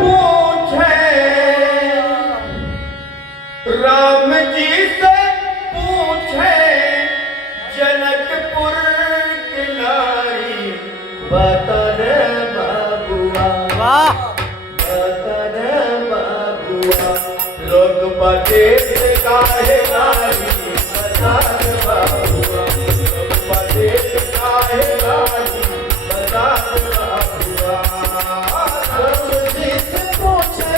पूछे, राम जी से पूछे जनकपुर की नारी, बता दे बाबुआ, वाह बता दे बाबुआ, लोग बचे काहे नारी, बता दे बाबुआ, लोग बचे काहे नारी, बता दे बाबुआ। राम जी से पूछे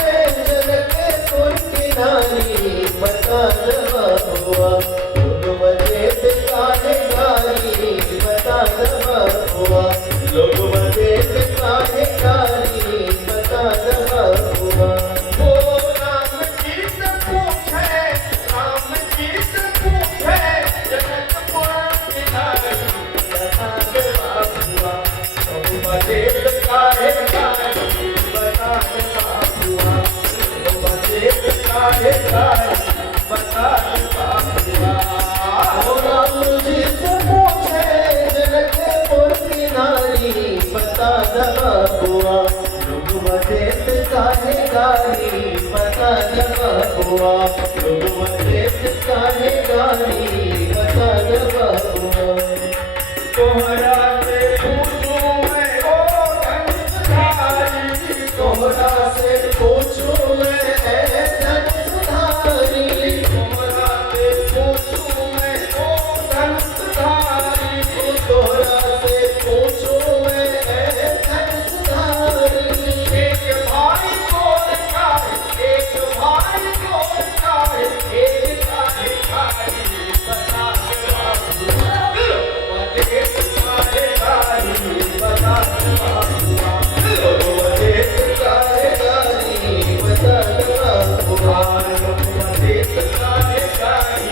जनकपुर की नारी, बता दे बाबुआ, लोग बचे काहे नारी, बता दे बाबुआ, लोग बचे काहे नारी, बता दे बाबुआ। ओ राम जी से पूछे, राम जी से पूछे जनकपुर की नारी, बता दे बाबुआ, लोग बचे काहे नारी, बता दे बाबुआ, लोग बचे काहे नारी, बता दे बाबुआ। राम जी से पूछे जनकपुर की नारी, बता दे बाबुआ, लोग बचे काहे नारी, बता दे बाबुआ, लोग बचे काहे नारी, बता दे बाबुआ। तोहरा से पूछूं मैं ओ धनुषधारी, तोहरा से पूछूं मैं ऐ धनुषधारी, तोहरा से पूछूं मैं ओ धनुषधारी, तोहरा से पूछूं मैं ऐ धनुषधारी। एक भाई को रखा है, एक भाई को रखा है, एक काहे खाई, बता दे बाबुआ, बचे काहे खाई, बता दे बाबुआ, बचे काहे खाई, बता दे बाबुआ, बचे काहे खाई,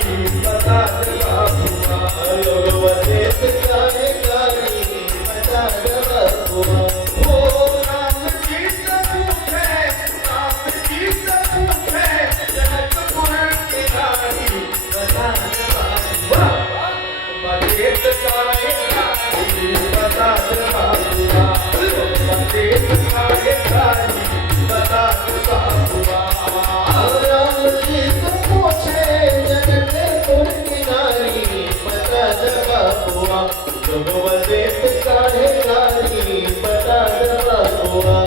बता दे बाबुआ, लोग बचे काहे नारी, बता दे बाबुआ। ओ राम जी से पूछे, राम जी से पूछे जनकपुर की नारी, बता दे बाबुआ, बचे काहे खाई, बता दे बाबुआ, बचे काहे खाई, बता दे बाबुआ। राम जी से पूछे जनकपुर की नारी, बता दे बाबुआ, लोग बचे काहे नारी, बता दे बाबुआ,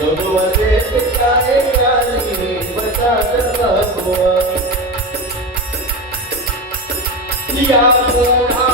लोग बचे काहे नारी, बता दे बाबुआ। या बूढ़ा